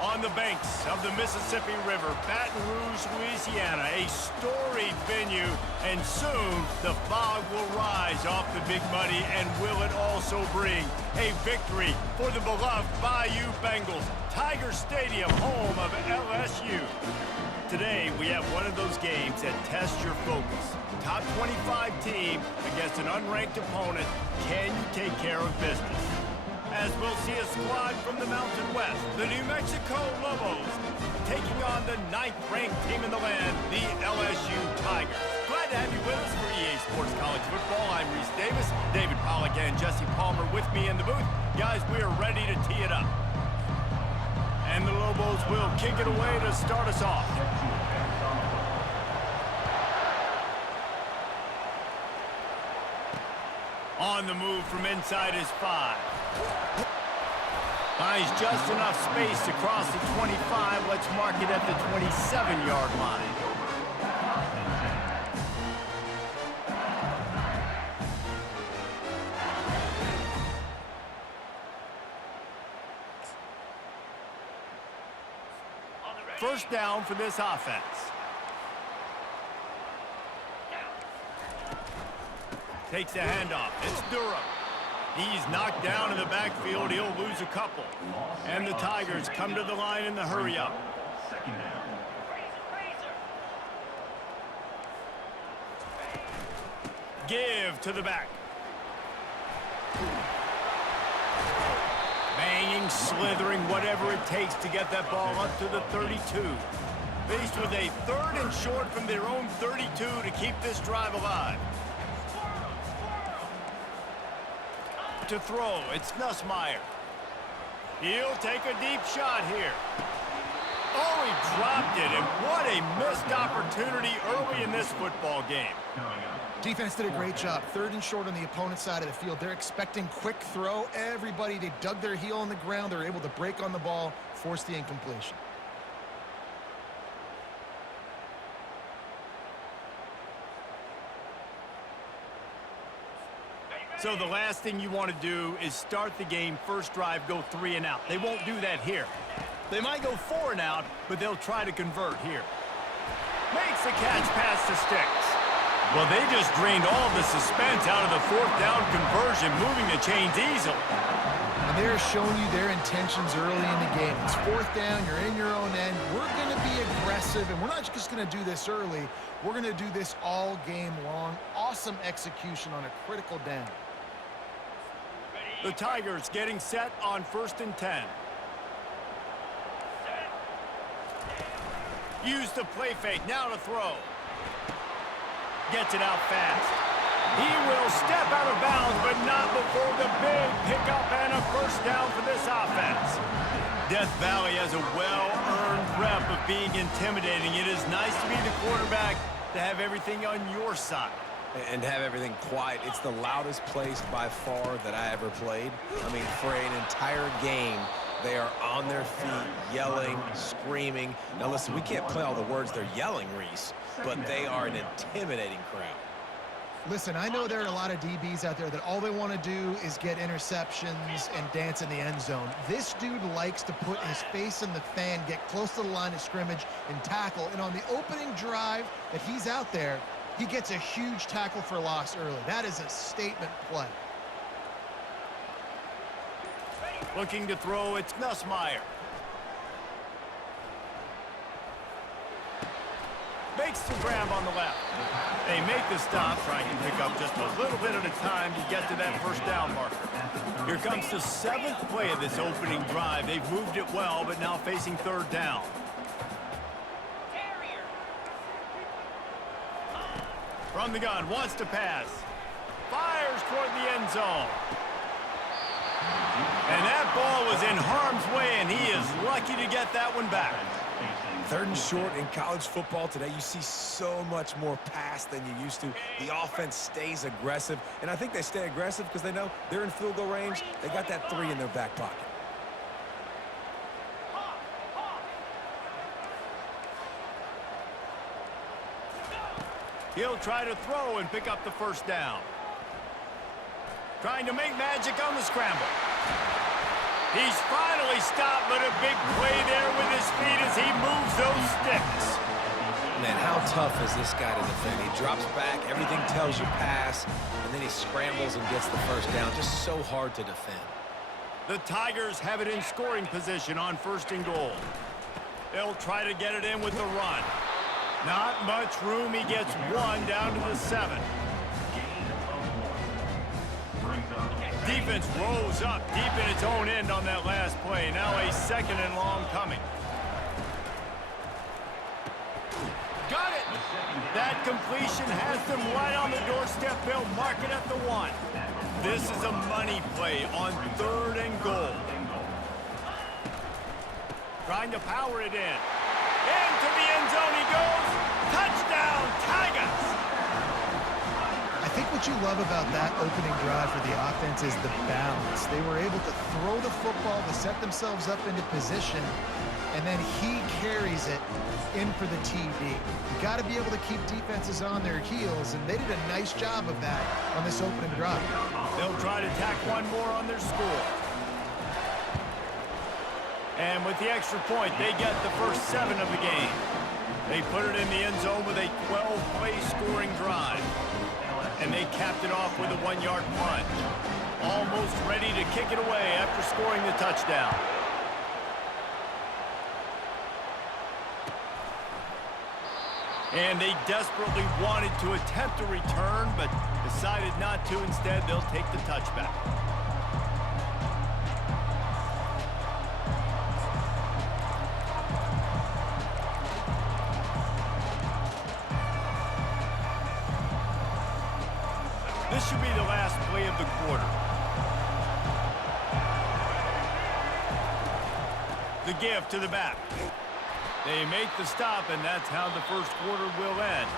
On the banks of the Mississippi River, Baton Rouge, Louisiana, a storied venue, and soon the fog will rise off the Big Muddy, and will it also bring a victory for the beloved Bayou Bengals, Tiger Stadium, home of LSU. Today, we have one of those games that tests your focus. Top 25 team against an unranked opponent. Can you take care of business? As we'll see a squad from the Mountain West, the New Mexico Lobos, taking on the 9th-ranked team in the land, the LSU Tigers. Glad to have you with us for EA Sports College Football. I'm Reese Davis, David Pollack and Jesse Palmer with me in the booth. Guys, we are ready to tee it up. And the Lobos will kick it away to start us off. On the move from inside his 5. Finds just enough space to cross the 25. Let's mark it at the 27-yard line. First down for this offense. Takes the handoff. It's Durham. He's knocked down in the backfield. He'll lose a couple. And the Tigers come to the line in the hurry-up. Give to the back. Banging, slithering, whatever it takes to get that ball up to the 32. Faced with a 3rd and short from their own 32 to keep this drive alive. To throw, it's Nussmeier. He'll take a deep shot here. Oh, he dropped it, and what a missed opportunity early in this football game. Defense did a great job. 3rd and short on the opponent's side of the field. They're expecting quick throw. Everybody, they dug their heel on the ground. They're able to break on the ball, force the incompletion. So the last thing you want to do is start the game, first drive, go 3 and out. They won't do that here. They might go 4 and out, but they'll try to convert here. Makes the catch past the sticks. Well, they just drained all the suspense out of the 4th down conversion, moving the chains easily. And they're showing you their intentions early in the game. It's 4th down, you're in your own end. We're going to be aggressive, and we're not just going to do this early. We're going to do this all game long. Awesome execution on a critical down. The Tigers getting set on 1st and 10. Use the play fake, now to throw. Gets it out fast. He will step out of bounds, but not before the big pickup and a first down for this offense. Death Valley has a well-earned rep of being intimidating. It is nice to be the quarterback, to have everything on your side. And have everything quiet. It's the loudest place by far that I ever played. I mean, for an entire game, they are on their feet, yelling, screaming. Now, listen, we can't play all the words they're yelling, Reese, but they are an intimidating crowd. Listen, I know there are a lot of DBs out there that all they want to do is get interceptions and dance in the end zone. This dude likes to put his face in the fan, get close to the line of scrimmage, and tackle. And on the opening drive that he's out there, he gets a huge tackle for loss early. That is a statement play. Looking to throw, it's Nussmeier. Makes the grab on the left. They make the stop, trying to pick up just a little bit at a time to get to that first down marker. Here comes the 7th play of this opening drive. They've moved it well, but now facing 3rd down. From the gun, wants to pass. Fires toward the end zone. And that ball was in harm's way, and he is lucky to get that one back. 3rd and short in college football today, you see so much more pass than you used to. The offense stays aggressive, and I think they stay aggressive because they know they're in field goal range. They got that 3 in their back pocket. He'll try to throw and pick up the first down. Trying to make magic on the scramble. He's finally stopped, but a big play there with his feet as he moves those sticks. Man, how tough is this guy to defend? He drops back, everything tells you pass, and then he scrambles and gets the first down. Just so hard to defend. The Tigers have it in scoring position on 1st and goal. They'll try to get it in with the run. Not much room. He gets 1 down to the 7. Defense rolls up deep in its own end on that last play. Now a 2nd and long coming. Got it! That completion has them right on the doorstep. They'll mark it at the 1. This is a money play on 3rd and goal. Trying to power it in. Into the end zone he goes. Touchdown, Tigers! I think what you love about that opening drive for the offense is the balance. They were able to throw the football to set themselves up into position, and then he carries it in for the TD. You got to be able to keep defenses on their heels, and they did a nice job of that on this opening drive. They'll try to tack one more on their score. And with the extra point, they get the first 7 of the game. They put it in the end zone with a 12-play scoring drive. And they capped it off with a 1-yard plunge. Almost ready to kick it away after scoring the touchdown. And they desperately wanted to attempt a return, but decided not to. Instead, they'll take the touchback. This should be the last play of the quarter. The give to the back. They make the stop, and that's how the first quarter will end.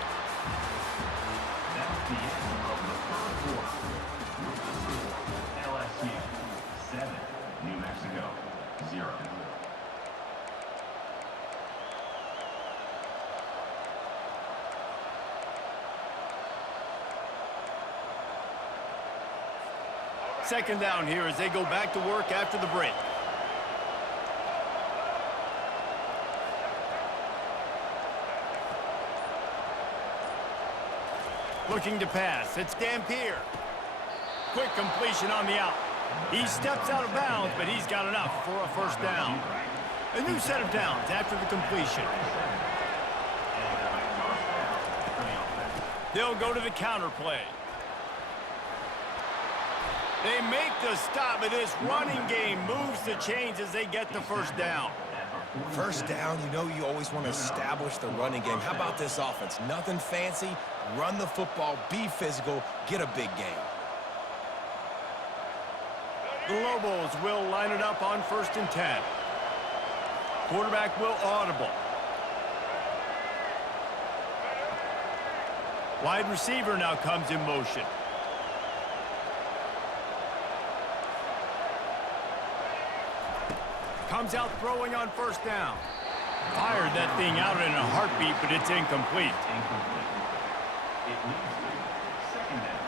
That's the end of the first quarter. LSU 7, New Mexico 0. Second down here as they go back to work after the break. Looking to pass. It's Dampier. Quick completion on the out. He steps out of bounds, but he's got enough for a first down. A new set of downs after the completion. They'll go to the counter play. They make the stop, but this running game moves the chains as they get the first down. First down, you know you always want to establish the running game. How about this offense? Nothing fancy. Run the football, be physical, get a big gain. The Lobos will line it up on 1st and 10. Quarterback will audible. Wide receiver now comes in motion. Comes out throwing on first down. Fired that thing out in a heartbeat, but it's incomplete. It leads to 2nd down.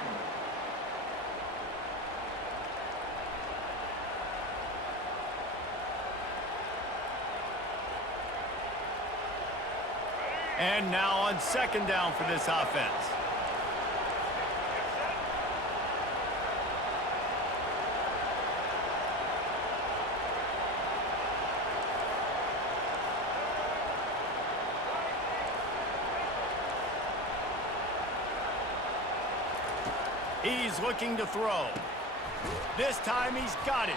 And now on 2nd down for this offense. He's looking to throw. This time he's got it.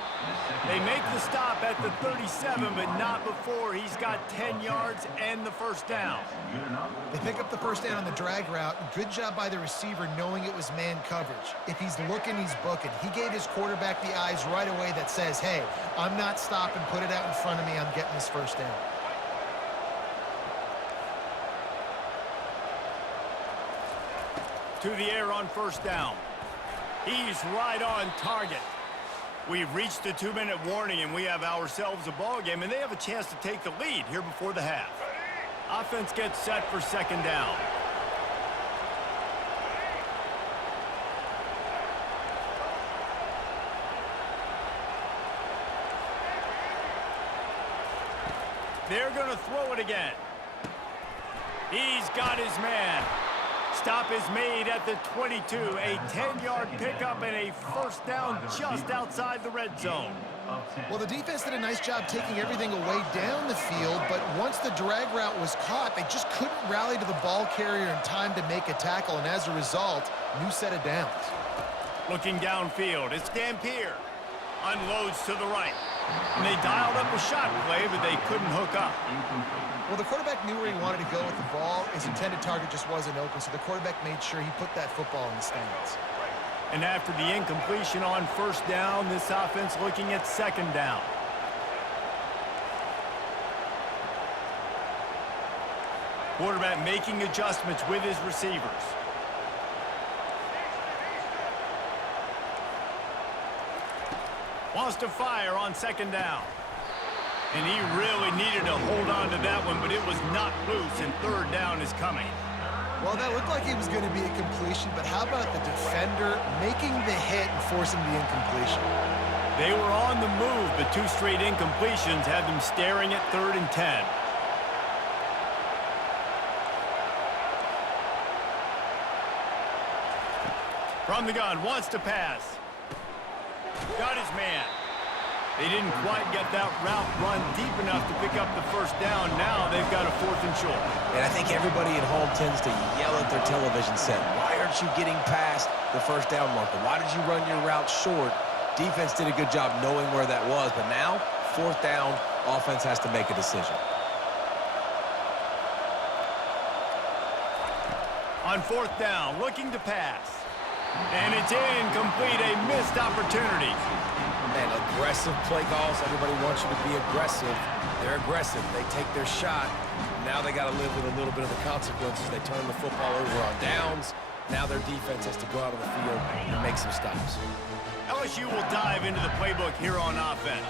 They make the stop at the 37, but not before he's got 10 yards and the first down. They pick up the first down on the drag route. Good job by the receiver knowing it was man coverage. If he's looking, he's booking. He gave his quarterback the eyes right away that says, hey, I'm not stopping, put it out in front of me, I'm getting this first down. to the air on first down. He's right on target. We've reached the 2-minute warning, and we have ourselves a ball game, and they have a chance to take the lead here before the half. Offense gets set for second down. They're going to throw it again. He's got his man. Stop is made at the 22. A 10-yard pickup and a first down just outside the red zone. Well, the defense did a nice job taking everything away down the field, but once the drag route was caught, they just couldn't rally to the ball carrier in time to make a tackle, and as a result, new set of downs. Looking downfield, it's Dampier. Unloads to the right. And they dialed up a shot play, but they couldn't hook up. Well, the quarterback knew where he wanted to go with the ball. His intended target just wasn't open, so the quarterback made sure he put that football in the stands. And after the incompletion on first down, this offense looking at second down. Quarterback making adjustments with his receivers. Wants to fire on second down. And he really needed to hold on to that one, but it was not loose, and third down is coming. Well, that looked like it was going to be a completion, but how about the defender making the hit and forcing the incompletion? They were on the move, but two straight incompletions had them staring at 3rd and 10. From the gun, wants to pass. Got his man. They didn't quite get that route run deep enough to pick up the first down. Now they've got a 4th and short. And I think everybody at home tends to yell at their television set. Why aren't you getting past the first down marker? Why did you run your route short? Defense did a good job knowing where that was, but now, 4th down, offense has to make a decision. On 4th down, looking to pass. And it's incomplete, a missed opportunity. Man, aggressive play calls. Everybody wants you to be aggressive. They're aggressive. They take their shot. Now they got to live with a little bit of the consequences. They turn the football over on downs. Now their defense has to go out on the field and make some stops. LSU will dive into the playbook here on offense.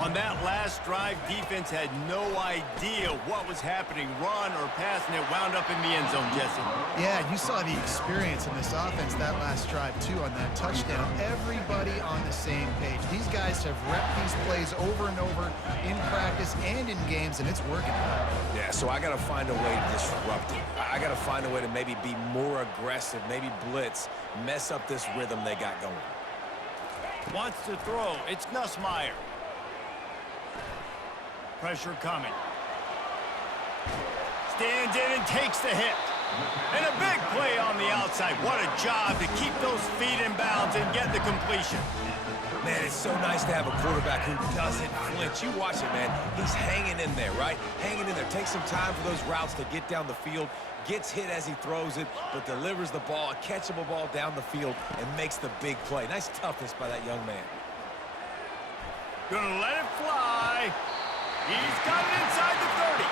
On that last drive, defense had no idea what was happening, run or pass, and it wound up in the end zone, Jesse. Yeah, you saw the experience in this offense that last drive, too, on that touchdown. Everybody on the same page. These guys have repped these plays over and over in practice and in games, and it's working. Yeah, so I got to find a way to disrupt it. I got to find a way to maybe be more aggressive, maybe blitz, mess up this rhythm they got going. Wants to throw. It's Nussmeier. Pressure coming. Stands in and takes the hit. And a big play on the outside. What a job to keep those feet in bounds and get the completion. Man, it's so nice to have a quarterback who doesn't flinch. You watch it, man. He's hanging in there, right? Hanging in there. Takes some time for those routes to get down the field. Gets hit as he throws it, but delivers the ball, a catchable ball down the field, and makes the big play. Nice toughness by that young man. Gonna let it fly. He's got it inside the 30.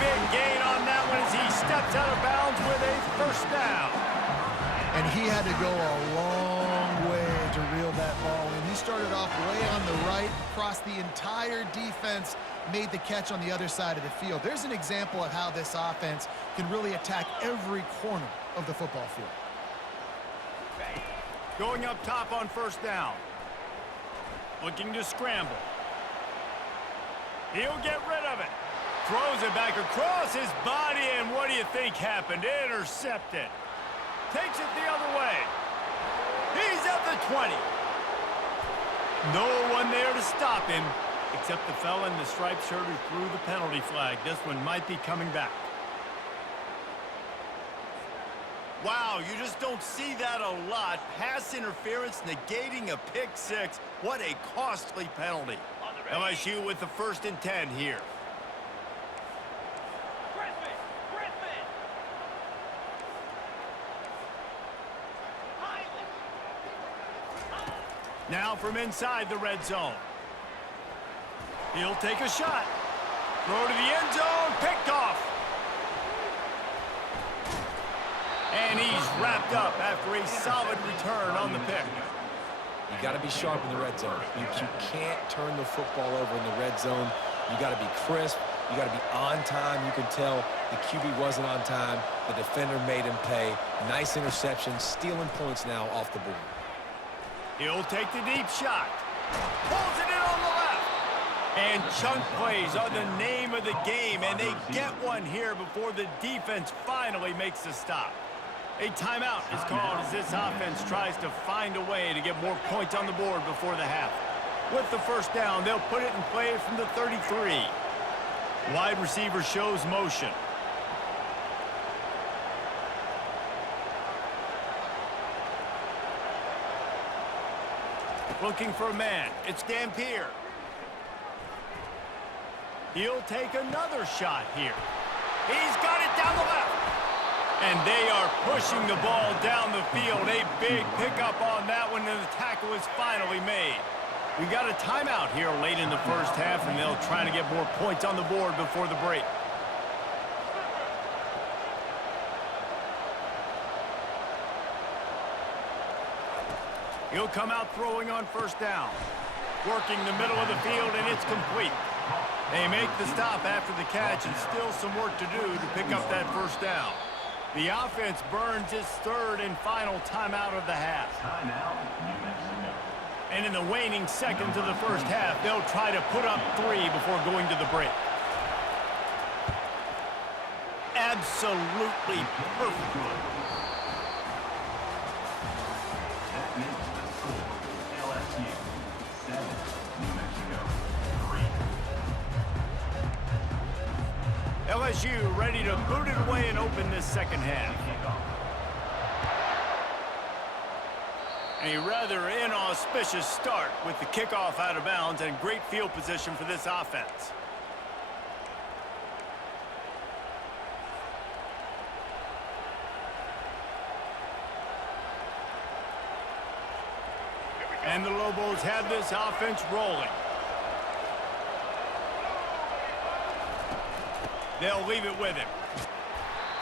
Big gain on that one as he steps out of bounds with a first down. And he had to go a long way to reel that ball in. He started off way on the right, across the entire defense, made the catch on the other side of the field. There's an example of how this offense can really attack every corner of the football field. Going up top on first down. Looking to scramble. He'll get rid of it. Throws it back across his body, and what do you think happened? Intercepted. Takes it the other way. He's at the 20. No one there to stop him, except the fella in the striped shirt who threw the penalty flag. This one might be coming back. Wow, you just don't see that a lot. Pass interference negating a pick six. What a costly penalty. LSU with the 1st and 10 here. Now from inside the red zone. He'll take a shot. Throw to the end zone. Picked off. And he's wrapped up after a solid return on the pick. You got to be sharp in the red zone. You can't turn the football over in the red zone. You got to be crisp. You got to be on time. You can tell the QB wasn't on time. The defender made him pay. Nice interception, stealing points now off the board. He'll take the deep shot. Pulls it in on the left. And chunk plays are the name of the game, and they get one here before the defense finally makes the stop. A timeout is called as this offense tries to find a way to get more points on the board before the half. With the first down, they'll put it in play from the 33. Wide receiver shows motion. Looking for a man. It's Dampier. He'll take another shot here. He's got it down the left. And they are pushing the ball down the field. A big pickup on that one, and the tackle is finally made. We got a timeout here late in the first half, and they'll try to get more points on the board before the break. He'll come out throwing on first down. Working the middle of the field, and it's complete. They make the stop after the catch, and still some work to do to pick up that first down. The offense burns its third and final timeout of the half. And in the waning seconds of the first half, they'll try to put up 3 before going to the break. Absolutely perfect. LSU ready to boot it away and open this second half. A rather inauspicious start with the kickoff out of bounds and great field position for this offense. And the Lobos have this offense rolling. They'll leave it with him.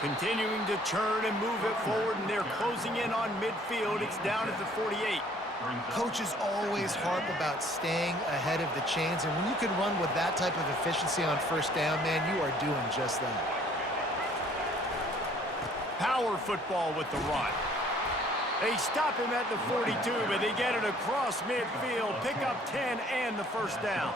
Continuing to churn and move it forward, and they're closing in on midfield. It's down at the 48. Coaches always harp about staying ahead of the chains, and when you can run with that type of efficiency on first down, man, you are doing just that. Power football with the run. They stop him at the 42, but they get it across midfield, pick up 10 and the first down.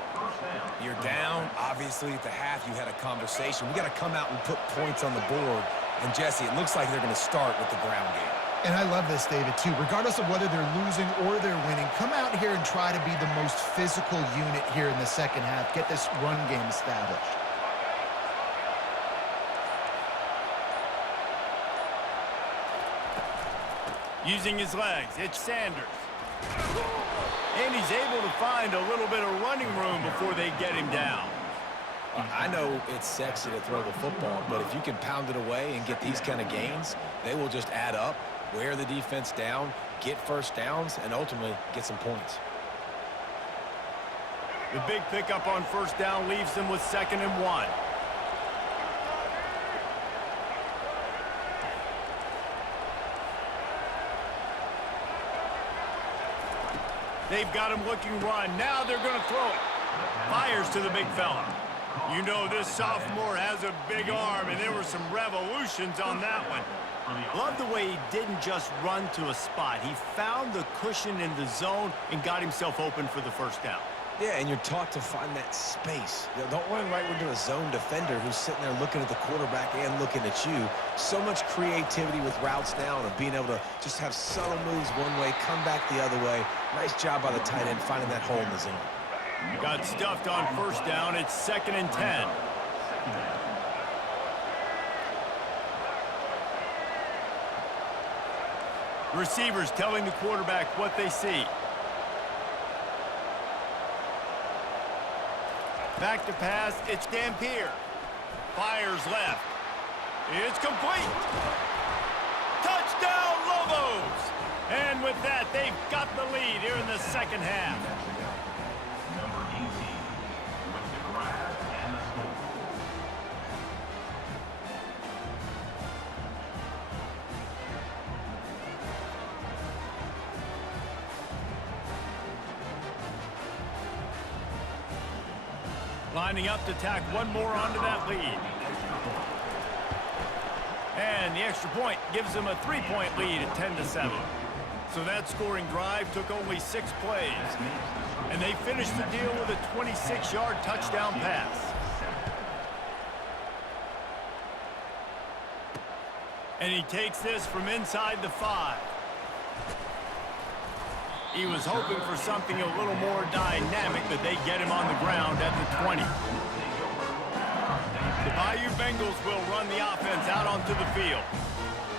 You're down. Obviously, at the half, you had a conversation. We got to come out and put points on the board. And, Jesse, it looks like they're going to start with the ground game. And I love this, David, too. Regardless of whether they're losing or they're winning, come out here and try to be the most physical unit here in the second half. Get this run game established. Using his legs, it's Sanders. And he's able to find a little bit of running room before they get him down. I know it's sexy to throw the football, but if you can pound it away and get these kind of gains, they will just add up, wear the defense down, get first downs, and ultimately get some points. The big pickup on first down leaves them with 2nd and 1. They've got him looking run. Now they're going to throw it. Fires to the big fella. You know this sophomore has a big arm, and there were some revolutions on that one. Love the way he didn't just run to a spot. He found the cushion in the zone and got himself open for the first down. Yeah, and you're taught to find that space. You know, don't run right into a zone defender who's sitting there looking at the quarterback and looking at you. So much creativity with routes now and being able to just have subtle moves one way, come back the other way. Nice job by the tight end finding that hole in the zone. Got stuffed on first down. It's 2nd and 10. Receivers telling the quarterback what they see. Back to pass, it's Dampier. Fires left. It's complete. Touchdown, Lobos! And with that, they've got the lead here in the second half. Number 18 with the grab and the score. Lining up to tack one more onto that lead. And the extra point gives them a 3-point lead at 10-7. So that scoring drive took only 6 plays. And they finished the deal with a 26-yard touchdown pass. And he takes this from inside the 5. He was hoping for something a little more dynamic, but they get him on the ground at the 20. The Bayou Bengals will run the offense out onto the field.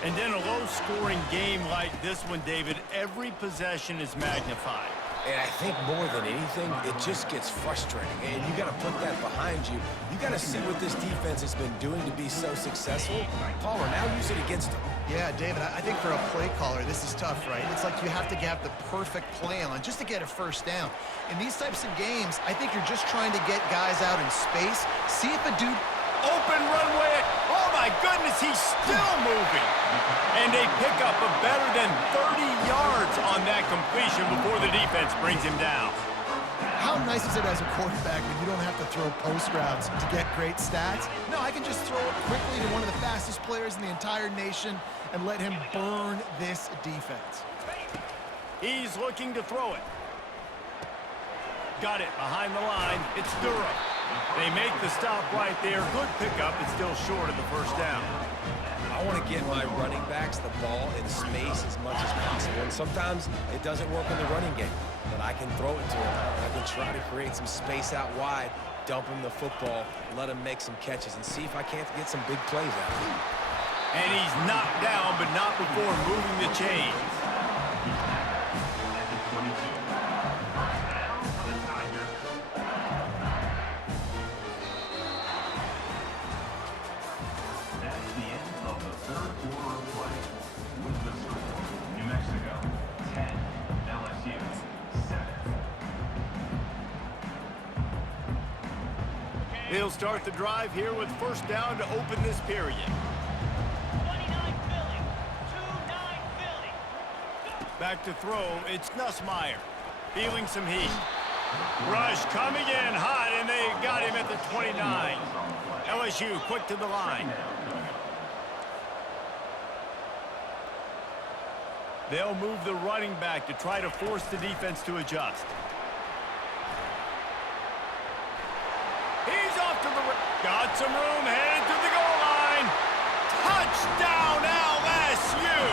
And in a low-scoring game like this one, David, every possession is magnified. And I think more than anything, it just gets frustrating. And you got to put that behind you. You got to see what this defense has been doing to be so successful. Palmer, now use it against them. Yeah, David, I think for a play caller, this is tough, right? It's like you have to have the perfect play on just to get a first down. In these types of games, I think you're just trying to get guys out in space. See if a dude... Open runway. Oh, my goodness, he's still moving. And a pickup of better than 30 yards on that completion before the defense brings him down. How nice is it as a quarterback when you don't have to throw post routes to get great stats? No, I can just throw it quickly to one of the fastest players in the entire nation and let him burn this defense. He's looking to throw it. Got it behind the line. It's Durham. They make the stop right there. Good pickup. It's still short of the first down. I want to get my running backs the ball in space as much as possible. And sometimes it doesn't work in the running game. But I can throw it to him. I can try to create some space out wide, dump him the football, let him make some catches, and see if I can't get some big plays out of him. And he's knocked down, but not before moving the chains. He'll start the drive here with first down to open this period. 29 Philly. 2-9 Philly. Back to throw, it's Nussmeier. Feeling some heat. Rush coming in hot, and they got him at the 29. LSU quick to the line. They'll move the running back to try to force the defense to adjust. He's off to the right. Got some room, headed to the goal line. Touchdown, LSU!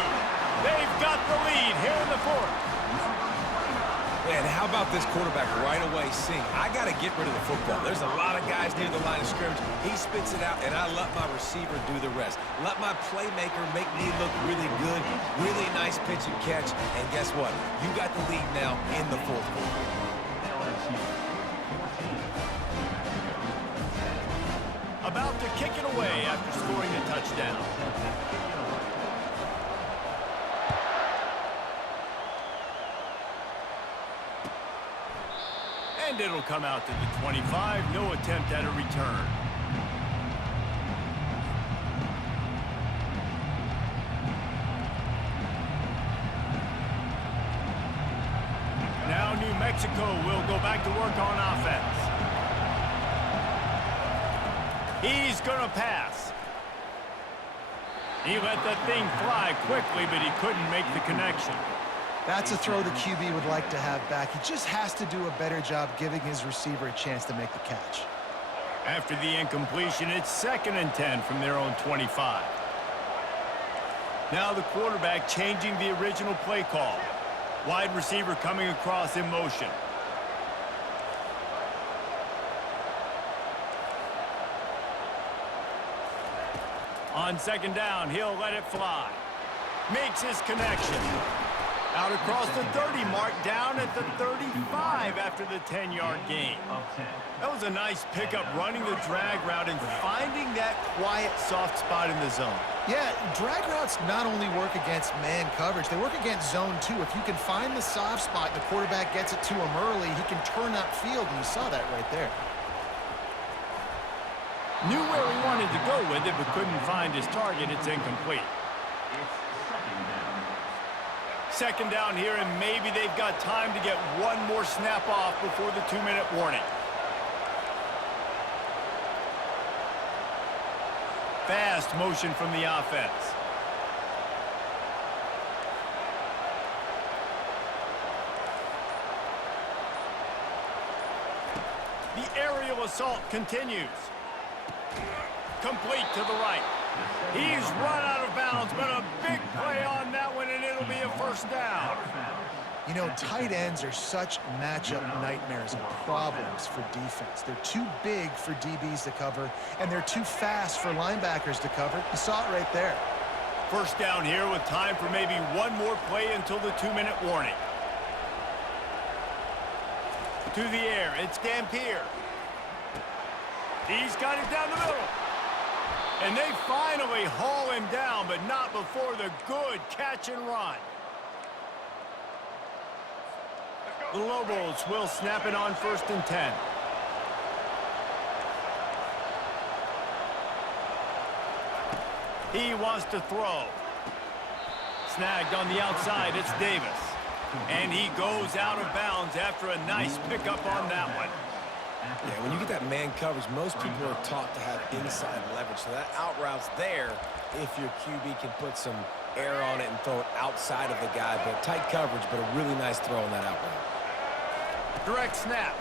They've got the lead here in the 4th. Man, how about this quarterback right away seeing, I got to get rid of the football. There's a lot of guys near the line of scrimmage. He spits it out, and I let my receiver do the rest. Let my playmaker make me look really good. Really nice pitch and catch. And guess what? You got the lead now in the 4th quarter. About to kick it away after scoring a touchdown. And it'll come out to the 25. No attempt at a return. Now New Mexico will go back to work on offense. He's going to pass. He let that thing fly quickly, but he couldn't make the connection. That's a throw the QB would like to have back. He just has to do a better job giving his receiver a chance to make the catch. After the incompletion, it's 2nd and 10 from their own 25. Now the quarterback changing the original play call. Wide receiver coming across in motion. On 2nd down, he'll let it fly. Makes his connection. Out across the 30 mark, down at the 35 after the 10-yard gain. That was a nice pickup, running the drag route and finding that quiet, soft spot in the zone. Yeah, drag routes not only work against man coverage, they work against zone too. If you can find the soft spot, the quarterback gets it to him early, he can turn that field, and you saw that right there. Knew where he wanted to go with it, but couldn't find his target. It's incomplete. Second down here, and maybe they've got time to get one more snap off before the 2-minute warning. fast motion from the offense. The aerial assault continues. Complete to the right. He's run out of bounds, but a big play on that one, and it'll be a first down. You know, tight ends are such matchup nightmares and problems for defense. They're too big for DBs to cover, and they're too fast for linebackers to cover. You saw it right there. First down here with time for maybe one more play until the 2-minute warning. To the air, it's Dampier. He's got it down the middle. And they finally haul him down, but not before the good catch and run. The Lobos will snap it on 1st and 10. He wants to throw. Snagged on the outside, it's Davis. And he goes out of bounds after a nice pickup on that one. Yeah, when you get that man coverage, most people are taught to have inside leverage. So that out route's there if your QB can put some air on it and throw it outside of the guy. But tight coverage, but a really nice throw on that out route. Direct snap.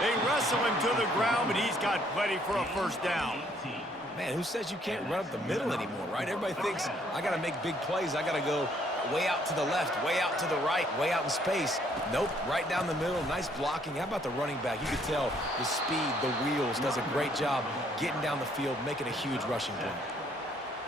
They wrestle him to the ground, but he's got plenty for a first down. Man, who says you can't run up the middle anymore, right? Everybody thinks, I got to make big plays. I got to go way out to the left, way out to the right, way out in space. Nope, right down the middle. Nice blocking. How about the running back? You could tell the speed, the wheels, does a great job getting down the field, making a huge rushing play.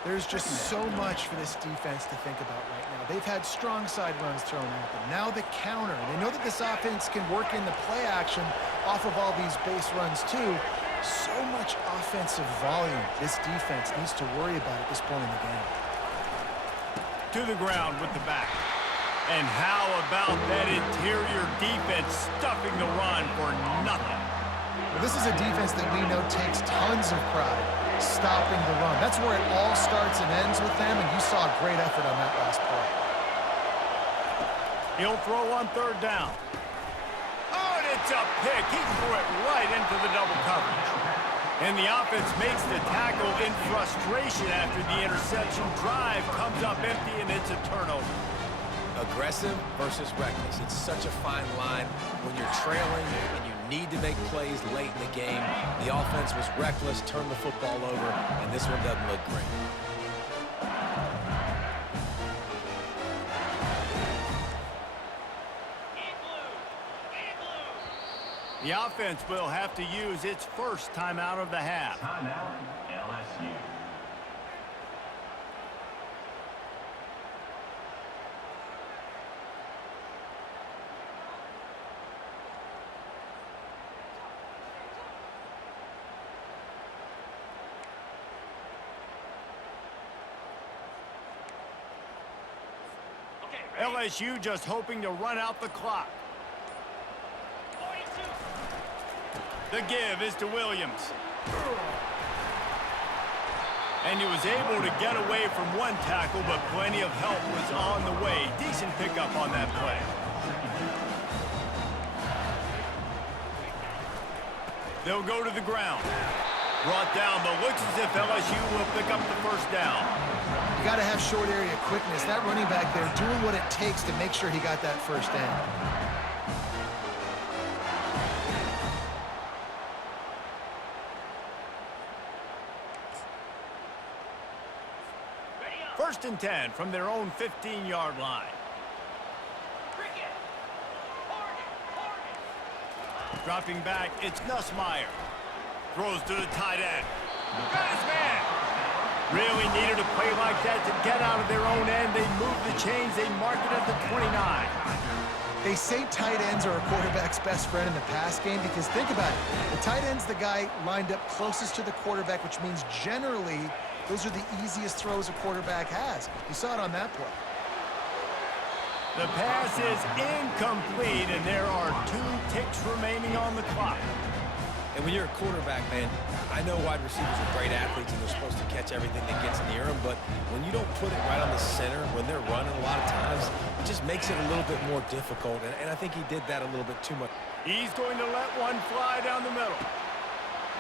There's just so much for this defense to think about right now. They've had strong side runs thrown at them. Now the counter. They know that this offense can work in the play action off of all these base runs too. So much offensive volume this defense needs to worry about at this point in the game. To the ground with the back. And how about that interior defense stuffing the run for nothing? Well, this is a defense that we know takes tons of pride stopping the run. That's where it all starts and ends with them, and you saw a great effort on that last play. He'll throw on 3rd down. Oh, and it's a pick. He threw it right into the double coverage. And the offense makes the tackle in frustration after the interception. Drive comes up empty, and it's a turnover. Aggressive versus reckless. It's such a fine line when you're trailing and you need to make plays late in the game. The offense was reckless, turned the football over, and this one doesn't look great. The offense will have to use its first timeout of the half. Timeout, LSU. LSU just hoping to run out the clock. 42. The give is to Williams. And he was able to get away from one tackle, but plenty of help was on the way. Decent pickup on that play. They'll go to the ground. Brought down, but looks as if LSU will pick up the first down. You got to have short area quickness. That running back there doing what it takes to make sure he got that first down. First and 10 from their own 15-yard line. Dropping back, it's Nussmeier. Throws to the tight end. Got his man. Really needed a play like that to get out of their own end. They move the chains. They mark it at the 29. They say tight ends are a quarterback's best friend in the pass game because think about it. The tight end's the guy lined up closest to the quarterback, which means generally those are the easiest throws a quarterback has. You saw it on that play. The pass is incomplete, and there are 2 ticks remaining on the clock. And when you're a quarterback, man, I know wide receivers are great athletes and they're supposed to catch everything that gets near them, but when you don't put it right on the center, when they're running a lot of times, it just makes it a little bit more difficult, and I think he did that a little bit too much. He's going to let one fly down the middle.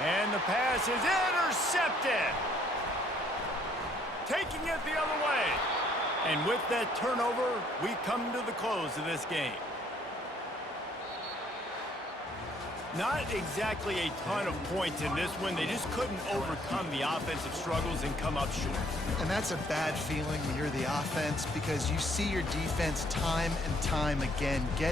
And the pass is intercepted. Taking it the other way. And with that turnover, we come to the close of this game. Not exactly a ton of points in this one. They just couldn't overcome the offensive struggles and come up short. And that's a bad feeling when you're the offense because you see your defense time and time again get